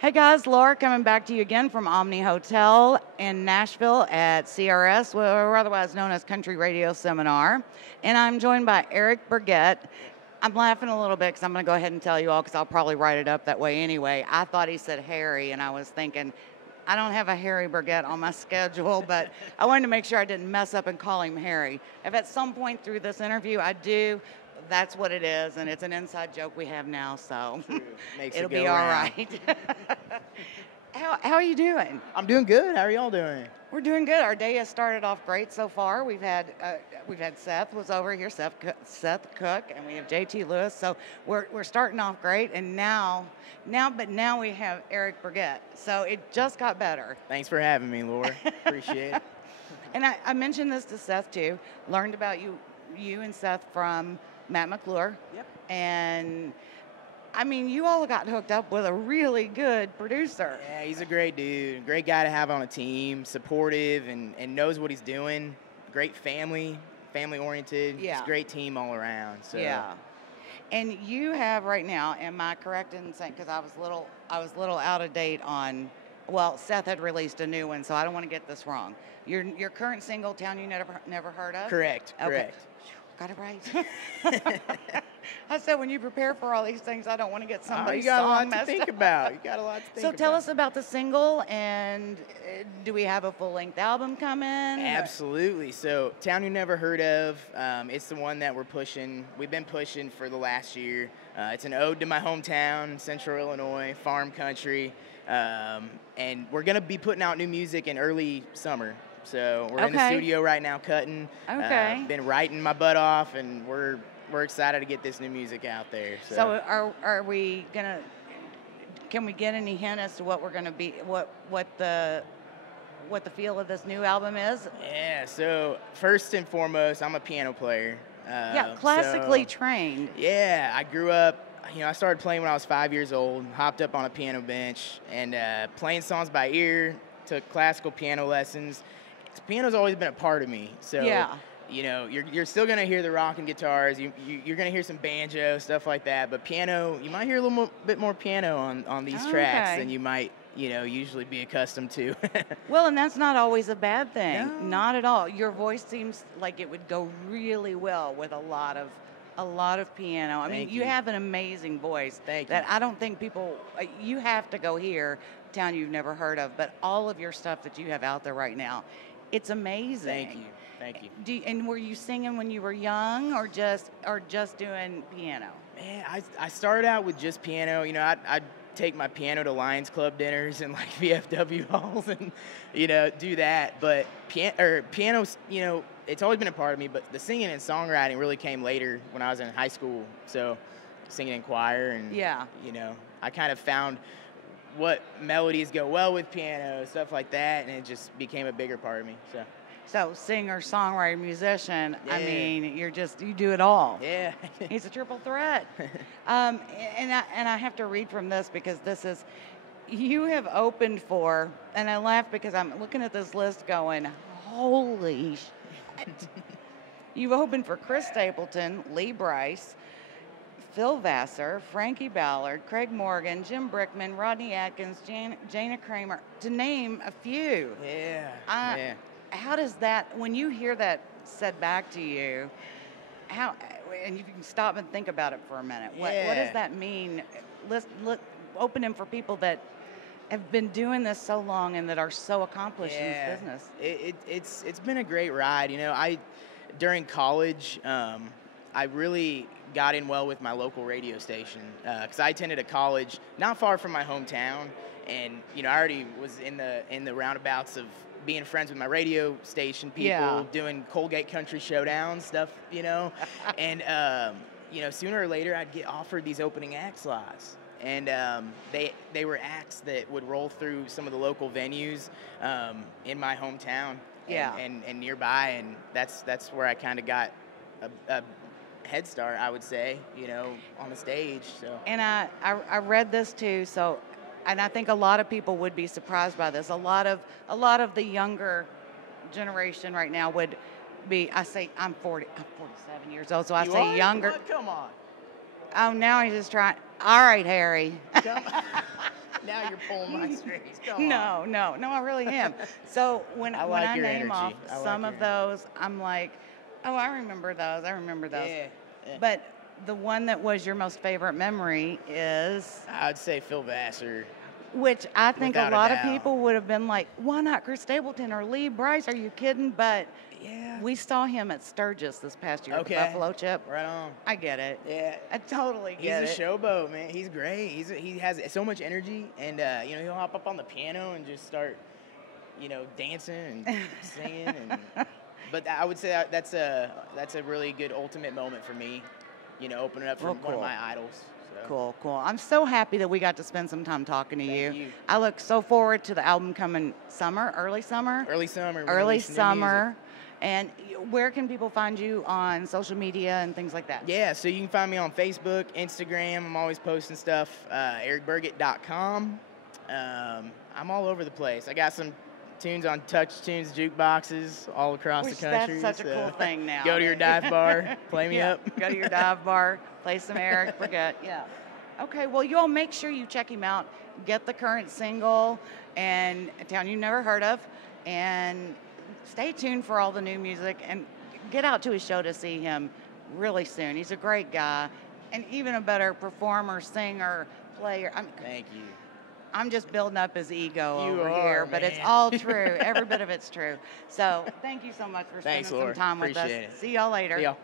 Hey guys, Laura coming back to you again from Omni Hotel in Nashville at CRS, or otherwise known as Country Radio Seminar. And I'm joined by Eric Burgett. I'm laughing a little bit because I'm going to go ahead and tell you all because I'll probably write it up that way anyway. I thought he said Harry, and I was thinking, I don't have a Harry Burgett on my schedule, but I wanted to make sure I didn't mess up and call him Harry. If at some point through this interview I do, that's what it is, and it's an inside joke we have now, so it'll be all right. How are you doing? I'm doing good. How are y'all doing? We're doing good. Our day has started off great so far. We've had Seth was over here, Seth Cook, and we have JT Lewis. So we're starting off great, and now we have Eric Burgett. So it just got better. Thanks for having me, Laura. Appreciate it. And I mentioned this to Seth too. Learned about you and Seth from Matt McClure. Yep. And I mean, you all got hooked up with a really good producer. Yeah, he's a great dude. Great guy to have on a team. Supportive and knows what he's doing. Great family-oriented. Yeah. It's a great team all around. So. Yeah. And you have right now, am I correct in saying, because I was a little out of date on, well, Seth had released a new one, so I don't want to get this wrong. Your current single, Town You Never Heard Of? Correct. Okay. Correct. Got it right. I said when you prepare for all these things, I don't want to get somebody's you got song a lot messed to think up. about. You got a lot to think about. So tell us about the single, and do we have a full-length album coming? Absolutely. So Town You Never Heard Of, it's the one that we've been pushing for the last year. It's an ode to my hometown, Central Illinois, farm country, and we're going to be putting out new music in early summer. So we're in the studio right now cutting. Okay. Been writing my butt off, and we're excited to get this new music out there. So are we gonna? Can we get any hint as to what we're gonna be? What the feel of this new album is? Yeah. So first and foremost, I'm a piano player. Classically trained. Yeah, I grew up. I started playing when I was 5 years old. Hopped up on a piano bench and playing songs by ear. Took classical piano lessons. Piano's always been a part of me. So, yeah. You're still going to hear the rock and guitars. You're going to hear some banjo, stuff like that. But piano, you might hear a little bit more piano on these tracks than you might, usually be accustomed to. Well, and that's not always a bad thing. No. Not at all. Your voice seems like it would go really well with a lot of piano. I mean, you have an amazing voice. Thank you. That I don't think people, you have to go hear Town You've Never Heard Of, but all of your stuff that you have out there right now, it's amazing. Thank you. And were you singing when you were young, or just doing piano? Man, I started out with just piano. I'd take my piano to Lions Club dinners and like VFW halls and do that. But piano's it's always been a part of me. But the singing and songwriting really came later when I was in high school. So singing in choir and I kind of found what melodies go well with piano, stuff like that, and it just became a bigger part of me. So singer, songwriter, musician, yeah. I mean, you do it all. Yeah. He's a triple threat. And I have to read from this because you have opened for, and I laugh because I'm looking at this list going, holy shit. You've opened for Chris Stapleton, Lee Brice, Phil Vassar, Frankie Ballard, Craig Morgan, Jim Brickman, Rodney Atkins, Jana Kramer, to name a few. Yeah. How does that, when you hear that said back to you, and you can stop and think about it for a minute, what does that mean? Let's opening for people that have been doing this so long and that are so accomplished in this business. It's been a great ride. During college, I really got in well with my local radio station because I attended a college not far from my hometown, and I already was in the roundabouts of being friends with my radio station people, doing Colgate Country Showdown stuff, and sooner or later I'd get offered these opening act slots, and they were acts that would roll through some of the local venues in my hometown and nearby, and that's where I kind of got a head start, I would say, on the stage. So. And I read this too, and I think a lot of people would be surprised by this. A lot of the younger generation right now would be. I'm 47 years old, so I say younger. What? Come on. Oh, now he's just trying. All right, Harry. Now you're pulling my strings. Come on. No, I really am. So when I when like I your name energy. off I like some your of those, I'm like, oh, I remember those. Yeah. But the one that was your most favorite memory is, I'd say Phil Vassar. which I think Without a a lot of doubt. people would have been like, why not Chris Stapleton or Lee Bryce? Are you kidding? But Yeah. we saw him at Sturgis this past year, Okay. the Buffalo Chip. Right on. I get it. Yeah. I totally He's get a it. showboat, man. He's great. He has so much energy, and he'll hop up on the piano and just start, dancing and singing. But I would say that's a really good ultimate moment for me, opening up from one of my idols. So. Cool. I'm so happy that we got to spend some time talking to Thank you. I look so forward to the album coming early summer. Early summer. Early summer. And where can people find you on social media and things like that? Yeah, so you can find me on Facebook, Instagram. I'm always posting stuff. EricBurgett.com. I'm all over the place. I got some tunes on Touch Tunes jukeboxes all across the country. That's such a cool thing now. Go to your dive bar, play me up. Go to your dive bar, play some Eric Burgett. Yeah. Okay, well, you all make sure you check him out. Get the current single and A Town You Never Heard Of. And stay tuned for all the new music. And get out to his show to see him really soon. He's a great guy. And even a better performer, singer, player. Thank you. I'm just building up his ego You over are, here, but man. it's all true. Every bit of it's true. So thank you so much for spending Thanks, some Laura. time with us. Appreciate it. See y'all later. See y'all.